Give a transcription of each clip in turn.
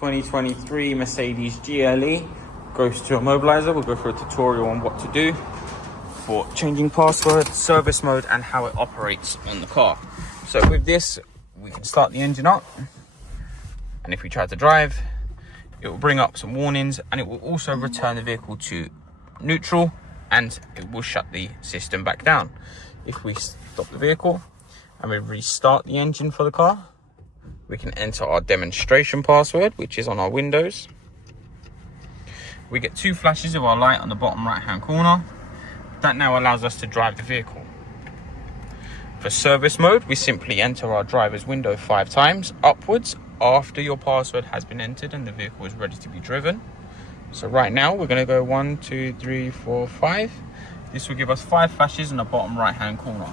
2023 Mercedes GLE goes to Immobiliser. We'll go through a tutorial on what to do for changing password, service mode, and how it operates on the car. So with this, we can start the engine up, and if we try to drive, it will bring up some warnings, and it will also return the vehicle to neutral, and it will shut the system back down. If we stop the vehicle and we restart the engine for the car, we can enter our demonstration password, which is on our windows. We get two flashes of our light on the bottom right hand corner. That now allows us to drive the vehicle. For service mode, we simply enter our driver's window 5 times upwards after your password has been entered and the vehicle is ready to be driven. So right now we're going to go 1, 2, 3, 4, 5. This will give us 5 flashes in the bottom right hand corner.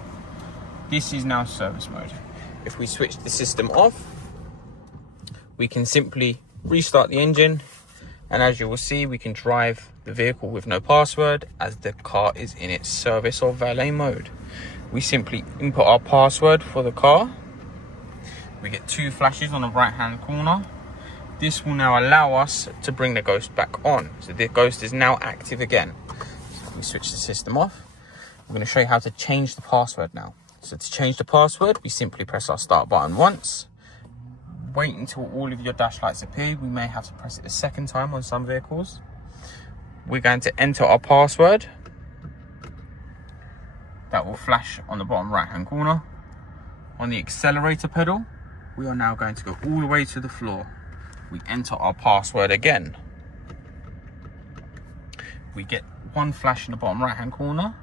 This is now service mode. If we switch the system off, we can simply restart the engine, and as you will see, we can drive the vehicle with no password as the car is in its service or valet mode. We simply input our password for the car. We get 2 flashes on the right hand corner. This will now allow us to bring the ghost back on. So the ghost is now active again. So if we switch the system off, I'm going to show you how to change the password now. So to change the password, we simply press our start button once. Wait until all of your dash lights appear. We may have to press it a second time on some vehicles. We're going to enter our password. That will flash on the bottom right hand corner. On the accelerator pedal, we are now going to go all the way to the floor. We enter our password again. We get 1 flash in the bottom right hand corner.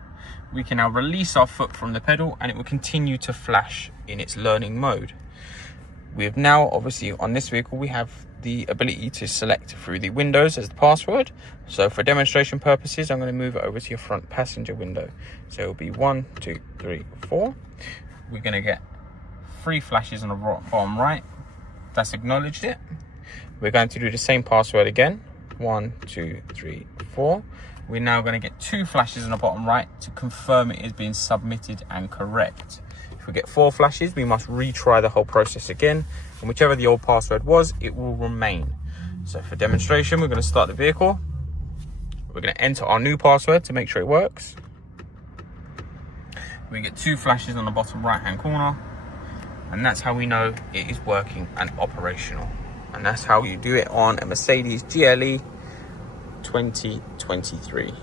We can now release our foot from the pedal and it will continue to flash in its learning mode. We have now, obviously on this vehicle, we have the ability to select through the windows as the password. So for demonstration purposes, I'm going to move it over to your front passenger window. So it'll be 1, 2, 3, 4. We're going to get 3 flashes on the bottom right. That's acknowledged it. We're going to do the same password again. 1, 2, 3, 4. We're now going to get 2 flashes on the bottom right to confirm it is being submitted and correct. If we get 4 flashes, we must retry the whole process again, and whichever the old password was, it will remain. So for demonstration, we're going to start the vehicle. We're going to enter our new password to make sure it works. We get 2 flashes on the bottom right hand corner, and that's how we know it is working and operational. And that's how you do it on a Mercedes GLE 2023.